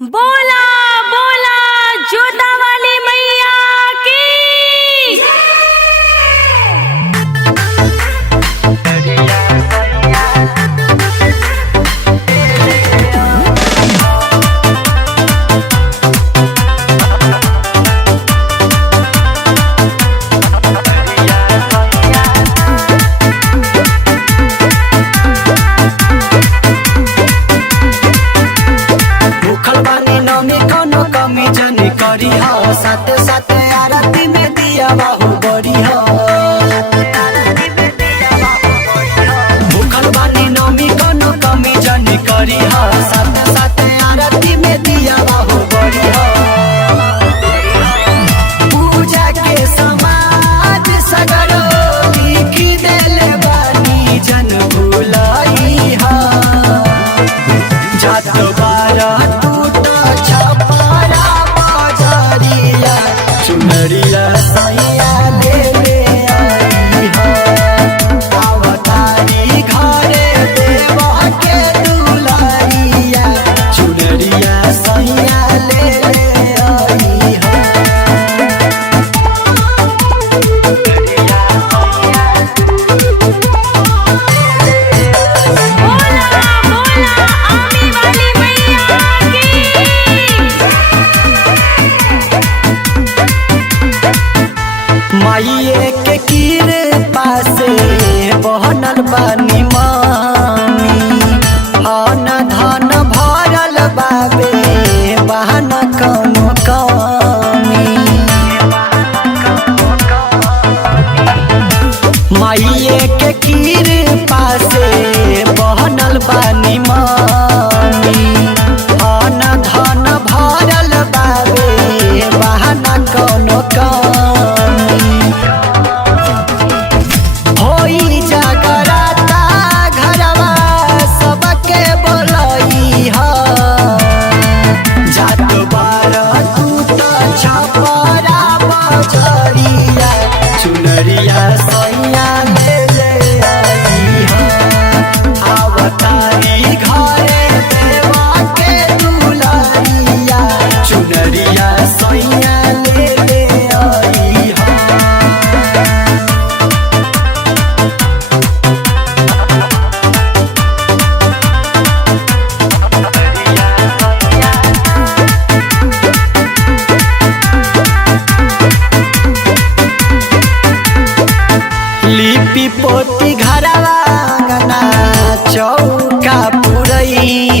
बोला बोला जोता वाली मैया की। करी हो साथे साथे आरती में दिया बाहु बड़ी हो भूखल बानी नमी कोनो कमी जनी करी हो साथे साथे आरती में दिया बाहु बड़ी हो पूजा के समाज सगरो लिखी देले बानी जन भुलाई हो जात बारा चुनरिया सैया ले ले आई हो अवतारी घरे देवा के दुलारिया चुनरिया सैया ले ले आई हो बोला बोला आमी वाली मैया की। माइये के कृपा से बहनल बानी मामी अन धन भरल बाबे बहन कौनो कमी माइये के कृपा से बहनल बानी मामी अन धन भरल बाबे बहन कौनो कमी होई जागराता घरवा सबके बोलई ह जात बार तू तो छपरा बजरिया चुनरिया सैया ले ले आई ह अवतारी घरे देवा के दुलारिया चुनरिया सैया ले ले आई ह लिपि पोती घरवा अंगना चौका पुरई